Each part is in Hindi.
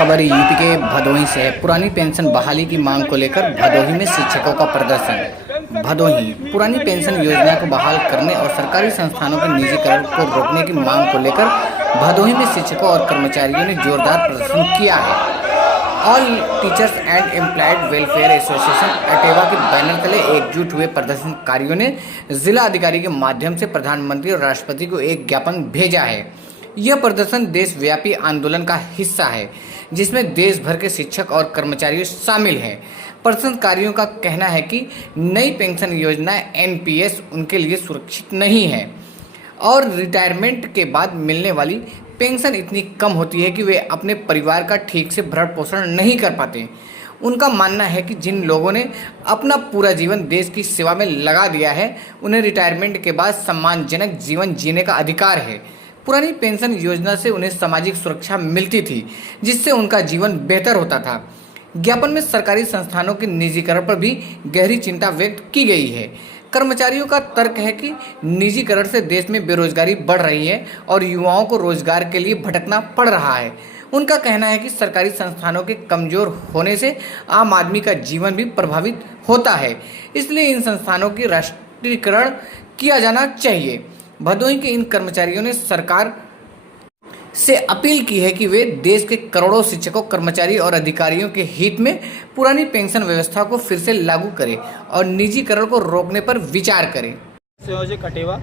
खबर यूपी के भदोही से है। पुरानी पेंशन बहाली की मांग को लेकर भदोही में शिक्षकों का प्रदर्शन। भदोही पुरानी पेंशन योजना को बहाल करने और सरकारी संस्थानों के निजीकरण को रोकने की मांग को लेकर भदोही में शिक्षकों और कर्मचारियों ने जोरदार प्रदर्शन किया है। All teachers and employed welfare association Atewa के बैनर तले एकजुट हुए प्रदर्शनकारियों ने जिला अधिकारी के माध्यम से प्रधानमंत्री और राष्ट्रपति को एक ज्ञापन भेजा है। यह प्रदर्शन देशव्यापी आंदोलन का हिस्सा है जिसमें देश भर के शिक्षक और कर्मचारी शामिल हैं। प्रदर्शनकारियों का कहना है कि नई पेंशन योजना एनपीएस उनके लिए सुरक्षित नहीं है और रिटायरमेंट के बाद मिलने वाली पेंशन इतनी कम होती है कि वे अपने परिवार का ठीक से भरण पोषण नहीं कर पाते। उनका मानना है कि जिन लोगों ने अपना पूरा जीवन देश की सेवा में लगा दिया है उन्हें रिटायरमेंट के बाद सम्मानजनक जीवन जीने का अधिकार है। पुरानी पेंशन योजना से उन्हें सामाजिक सुरक्षा मिलती थी जिससे उनका जीवन बेहतर होता था। ज्ञापन में सरकारी संस्थानों के निजीकरण पर भी गहरी चिंता व्यक्त की गई है। कर्मचारियों का तर्क है कि निजीकरण से देश में बेरोजगारी बढ़ रही है और युवाओं को रोजगार के लिए भटकना पड़ रहा है। उनका कहना है कि सरकारी संस्थानों के कमजोर होने से आम आदमी का जीवन भी प्रभावित होता है, इसलिए इन संस्थानों की राष्ट्रीयकरण किया जाना चाहिए। भदोही के इन कर्मचारियों ने सरकार से अपील की है कि वे देश के करोड़ों शिक्षकों, कर्मचारी और अधिकारियों के हित में पुरानी पेंशन व्यवस्था को फिर से लागू करें और निजीकरण को रोकने पर विचार करें। संयोजक अटेवा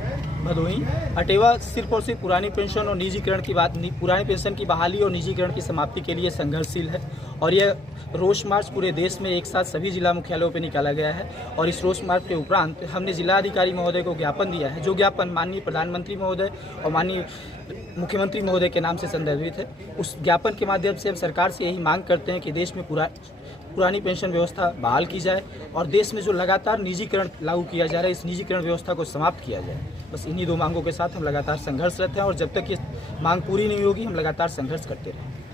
भदोही। अटेवा सिर्फ और सिर्फ पुरानी पेंशन और निजीकरण की बात, पुरानी पेंशन की बहाली और निजीकरण की समाप्ति के लिए संघर्षशील है और यह रोष मार्च पूरे देश में एक साथ सभी जिला मुख्यालयों पर निकाला गया है। और इस रोष मार्च के उपरांत हमने जिलाधिकारी महोदय को ज्ञापन दिया है, जो ज्ञापन माननीय प्रधानमंत्री महोदय और माननीय मुख्यमंत्री महोदय के नाम से संदर्भित है। उस ज्ञापन के माध्यम से हम सरकार से यही मांग करते हैं कि देश में पुरानी पेंशन व्यवस्था बहाल की जाए और देश में जो लगातार निजीकरण लागू किया जा रहा है इस निजीकरण व्यवस्था को समाप्त किया जाए। बस इन्हीं दो मांगों के साथ हम लगातार संघर्षरत हैं और जब तक ये मांग पूरी नहीं होगी हम लगातार संघर्ष करते रहेंगे।